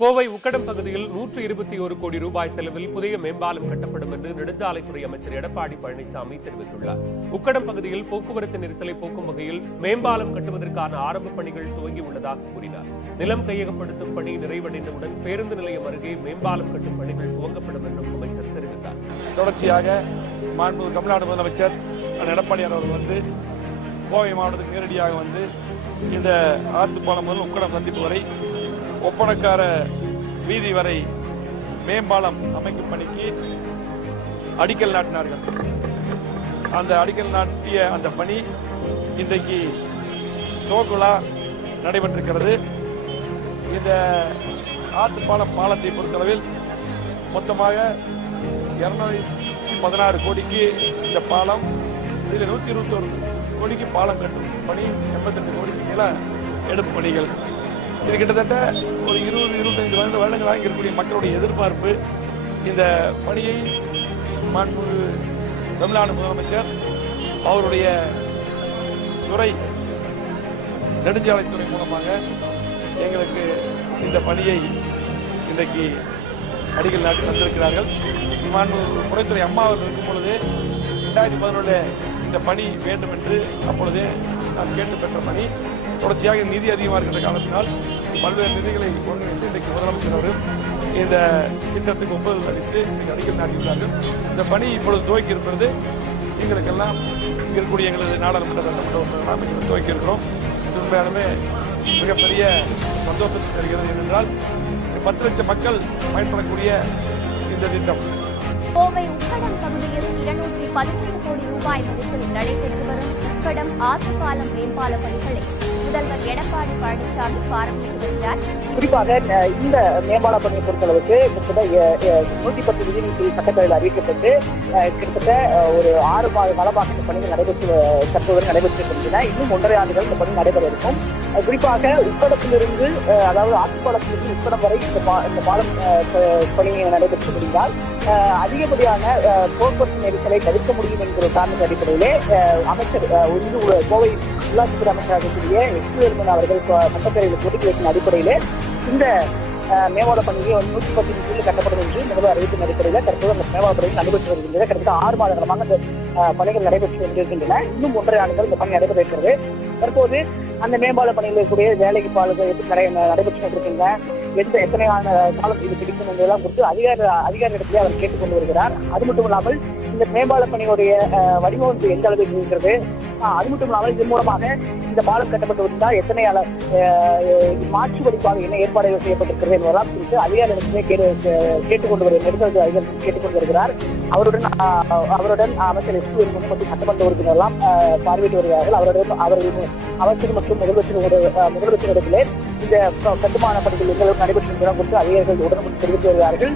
கோவை உக்கடம் பகுதியில் நூற்று இருபத்தி ஒரு கோடி ரூபாய் செலவில் புதிய மேம்பாலம் கட்டப்படும் என்று நெடுஞ்சாலைத்துறை அமைச்சர் எடப்பாடி பழனிசாமி தெரிவித்துள்ளார். உக்கடம் பகுதியில் போக்குவரத்து நெரிசலை போக்கும் வகையில் மேம்பாலம் கட்டுவதற்கான ஆரம்ப பணிகள் துவங்கியுள்ளதாக கூறினார். நிலம் கையகப்படுத்தும் பணி நிறைவடைந்தவுடன் பேருந்து நிலையம் அருகே மேம்பாலம் கட்டும் பணிகள் துவங்கப்படும் என்றும் அமைச்சர் தெரிவித்தார். தொடர்ச்சியாக மாண்பு தமிழ்நாடு முதலமைச்சர் அண்ணன் எடப்பாடியார் அவர்கள் வந்து கோவை மாவட்டத்துக்கு நேரடியாக வந்து இந்த ஆத்துப்பாலம் முதல் உக்கடம் சந்திப்பு வரை ஒப்பனக்கார வீதி வரை மேம்பாலம் அமைக்கும் பணிக்கு அடிக்கல் நாட்டினார்கள். அந்த அடிக்கல் நாட்டிய அந்த பணி இன்றைக்கு துவக்குழா நடைபெற்றிருக்கிறது. இந்த ஆத்துப்பாலம் பாலத்தை பொறுத்தளவில் மொத்தமாக இருநூத்தி பதினாறு கோடிக்கு இந்த பாலம் இதில் நூற்றி இருபத்தோரு கோடிக்கு பாலம் கட்டும் பணி எண்பத்தெட்டு கோடிக்கு மேலே எடுப்பு பணிகள். இது கிட்டத்தட்ட ஒரு இருபது இருபத்தைந்து வருட வருடங்களாக இருக்கக்கூடிய மக்களுடைய எதிர்பார்ப்பு. இந்த பணியை மாண்பு தமிழ்நாடு முதலமைச்சர் அவருடைய துறை நெடுஞ்சாலைத்துறை மூலமாக எங்களுக்கு இந்த பணியை இன்றைக்கு அடிகள் நாட்டி தந்திருக்கிறார்கள். மாண்பு முறைத்துறை அம்மா அவர்கள் இருக்கும் பொழுது ரெண்டாயிரத்தி பதினொன்று இந்த பணி வேண்டும் என்று அப்பொழுதே நான் கேட்டு பெற்ற பணி. தொடர்ச்சியாக நிதி அதிகமாக இருக்கின்ற காரணத்தினால் பல்வேறு நிதிகளை ஒருங்கிணைத்து இன்றைக்கு முதலமைச்சர் அவர்கள் இந்த திட்டத்துக்கு ஒப்புதல் அளித்து இன்றைக்கு அடிக்கல் நாட்டியுள்ளார்கள். இந்த பணி இப்பொழுது துவக்கி இருக்கிறது. எங்களுக்கெல்லாம் இருக்கக்கூடிய எங்களது நாடாளுமன்ற சட்டமன்ற உறுப்பினர்களாம் இங்கே துவக்கி இருக்கிறோம். இது உண்மையாலுமே மிகப்பெரிய சந்தோஷத்தை தருகிறது ஏனென்றால் பத்து லட்சம் மக்கள் பயன்படக்கூடிய இந்த திட்டம். கோவை உக்கடம் பகுதியில் இருநூற்றி பதினேழு கோடி ரூபாய் மதிப்பில் நடைபெற்று வரும் உக்கடம் ஆற்றுப்பாலம் மேம்பால பணிகளை முதல்வர் எடப்பாடி பழனிசாமி பார்வையிட்டு வருகிறார் குறிப்பாக இந்த மேம்பால பணியை பொறுத்தளவுக்கு கிட்டத்தட்ட நூற்றி பத்து விதிமுறை சட்டப்பேரவையில் அறிவிக்கப்பட்டு கிட்டத்தட்ட ஒரு ஆறு மாத காலமாக இந்த பணிகள் நடைபெற்று தற்போது நடைபெற்று இன்னும் ஒன்றரை ஆண்டுகள் இந்த பணி நடைபெற இருக்கும். குறிப்பாக உட்படத்திலிருந்து அதாவது ஆத்துப்பாலத்திலிருந்து உப்படம் வரை இந்த இந்த பாலம் பணி நடைபெற்று முடிந்தால் அதிகப்படியான போக்குவரத்து நெரிசலை தவிர்க்க முடியும் என்கிற காரணத்தின் அடிப்படையிலே அமைச்சர் அஹ், உ- கோவை உள்ளாட்சித்துறை அமைச்சராக கூடிய எஸ் அவர்கள் சட்டப்பேரவையில் கோரிக்கை வைக்கும் அடிப்படையில் இந்த மேம்பால பணியை வந்து நூற்றி பத்து கீழ் கட்டப்படும் என்று முதல்வர் அறிவித்த அடிப்படையில் தற்போது அந்த மேம்பால பணிகள் நடைபெற்று வருகின்றன கிட்டத்தட்ட ஆறு மாத காலமாக இந்த பணிகள் நடைபெற்று கொண்டிருக்கின்றன. இன்னும் ஒன்றரை ஆண்டுகள் இந்த பணி நடைபெற இருக்கிறது தற்போது அந்த மேம்பால பணியில் இருக்கக்கூடிய வேலைக்கு பாலுக்கு எப்படி நடை நடைபெற்று கொண்டிருக்கின்றன எந்த எத்தனை காலம் இது பிடிக்கும் என்பதெல்லாம் குறித்து அதிகார அதிகாரிடத்திலே அவர் கேட்டுக்கொண்டு வருகிறார். அது மட்டும் இல்லாமல் இந்த மேம்பால பணியுடைய வடிவமைப்பு எந்த அளவுக்கு இருக்கிறது அது மட்டும் இல்லாமல் இதன் மூலமாக இந்த பாலம் கட்டப்பட்டு வந்தால் எத்தனை அள- மாற்று வடிப்பாக என்ன ஏற்பாடுகள் செய்யப்பட்டிருக்கிறது என்பதெல்லாம் குறித்து அதிகாரிடத்திலே கேட்டு கேட்டுக்கொண்டு வரும் நெடுஞ்சாலை கேட்டுக்கொண்டு வருகிறார். அவருடன் அவருடன் அமைச்சர் எஸ் பி மற்றும் சட்டமன்ற உறுப்பினர் எல்லாம் பார்வையிட்டு வருகிறார்கள். அவருடன் அவர்கள் அமைச்சர் மற்றும் முதலமைச்சர் முதலமைச்சரிடத்திலே இந்த கட்டுமான பணிகள் எந்த அளவுக்கு நடைபெற்றிருக்கிறோம் குறித்து அதிகாரிகள் உடனுக்குடன் தெரிவித்து வருகிறார்கள்.